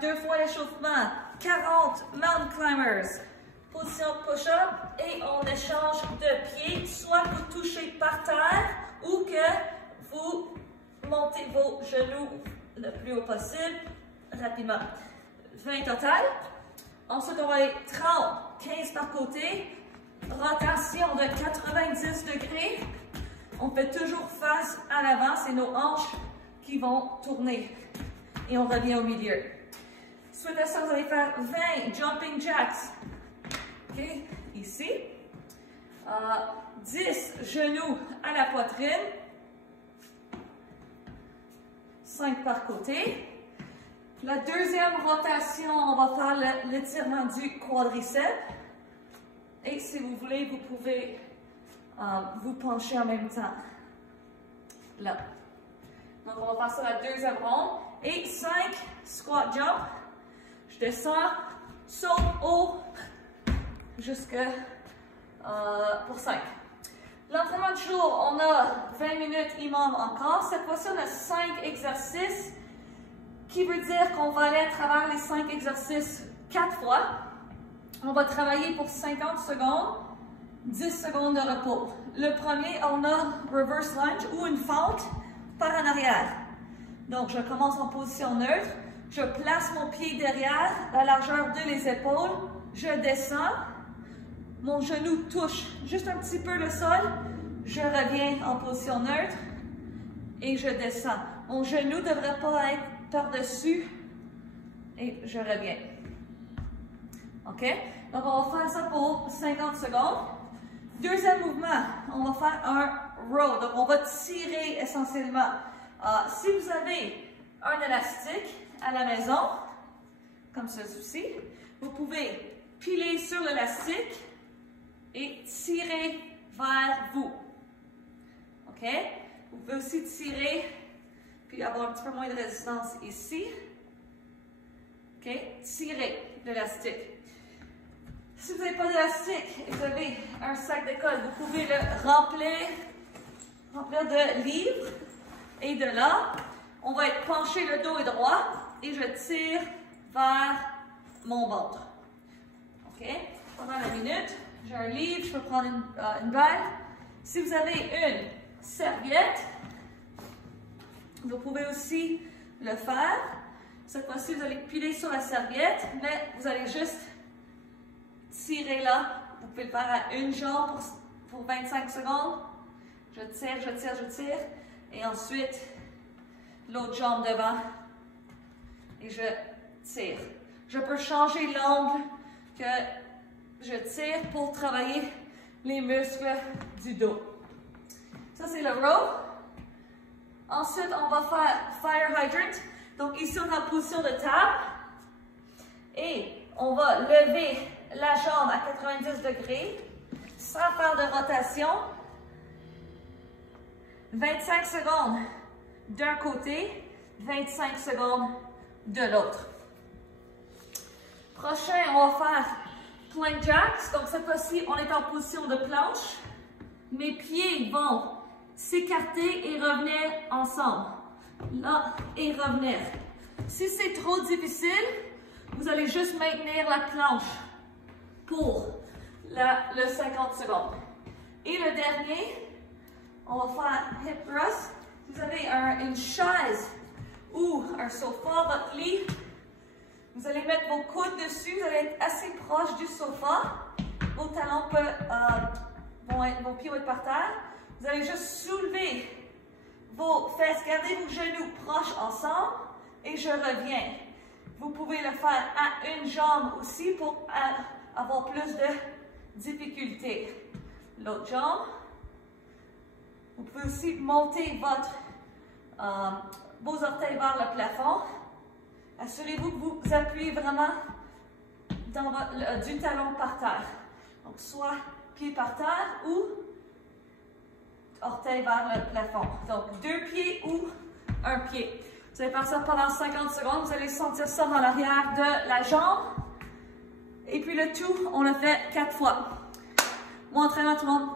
2 fois l'échauffement. 40 mountain climbers. Position de push-up et on échange de pieds, soit que vous touchez par terre ou que vous montez vos genoux le plus haut possible, rapidement. 20 total. Ensuite, on va aller 30, 15 par côté. Rotation de 90 degrés. On fait toujours face à l'avant, c'est nos hanches qui vont tourner. Et on revient au milieu. Suite à ça, vous allez faire 20 jumping jacks. OK, ici. 10 genoux à la poitrine. 5 par côté. La deuxième rotation, on va faire l'étirement du quadriceps. Et si vous voulez, vous pouvez vous pencher en même temps. Là. Donc, on va faire ça la deuxième ronde. Et 5 squat jump. Je descends, saute haut, jusque pour 5. L'entraînement du jour, on a 20 minutes imam encore. Cette fois-ci, on a 5 exercices, qui veut dire qu'on va aller à travers les 5 exercices 4 fois. On va travailler pour 50 secondes, 10 secondes de repos. Le premier, on a reverse lunge ou une fente par en arrière. Donc, je commence en position neutre. Je place mon pied derrière la largeur de les épaules. Je descends. Mon genou touche juste un petit peu le sol. Je reviens en position neutre et je descends. Mon genou ne devrait pas être par-dessus et je reviens. OK? Donc, on va faire ça pour 50 secondes. Deuxième mouvement, on va faire un row. Donc, on va tirer essentiellement. Si vous avez un élastique à la maison, comme ceci, vous pouvez piler sur l'élastique et tirer vers vous. OK? Vous pouvez aussi tirer, puis avoir un petit peu moins de résistance ici. OK? Tirer l'élastique. Si vous n'avez pas d'élastique et vous avez un sac d'école, vous pouvez le remplir de livres. Et de là, on va être penché, le dos est droit et je tire vers mon ventre. OK? Pendant la minute, j'ai un livre, je peux prendre une balle. Si vous avez une serviette, vous pouvez aussi le faire. Cette fois-ci, vous allez piler sur la serviette, mais vous allez juste tirer là. Vous pouvez le faire à une jambe pour 25 secondes. Je tire, je tire, je tire. Et ensuite, l'autre jambe devant. Et je tire. Je peux changer l'angle que je tire pour travailler les muscles du dos. Ça, c'est le row. Ensuite, on va faire fire hydrant. Donc, ici, on est en position de table. Et on va lever la jambe à 90 degrés sans faire de rotation. 25 secondes d'un côté, 25 secondes de l'autre. Prochain, on va faire plank jacks. Donc, cette fois-ci, on est en position de planche. Mes pieds vont s'écarter et revenir ensemble. Là, et revenir. Si c'est trop difficile, vous allez juste maintenir la planche pour le 50 secondes. Et le dernier, on va faire hip thrust. Vous avez une chaise ou un sofa, votre lit. Vous allez mettre vos coudes dessus. Vous allez être assez proche du sofa. Vos talons vos pieds vont être par terre. Vous allez juste soulever vos fesses. Gardez vos genoux proches ensemble. Et je reviens. Vous pouvez le faire à une jambe aussi pour avoir plus de difficulté. L'autre jambe. Vous pouvez aussi monter vos orteils vers le plafond. Assurez-vous que vous appuyez vraiment du talon par terre. Donc, soit pied par terre ou orteil vers le plafond. Donc, 2 pieds ou 1 pied. Vous allez faire ça pendant 50 secondes. Vous allez sentir ça dans l'arrière de la jambe. Et puis le tout, on le fait 4 fois. Bon entraînement tout le monde.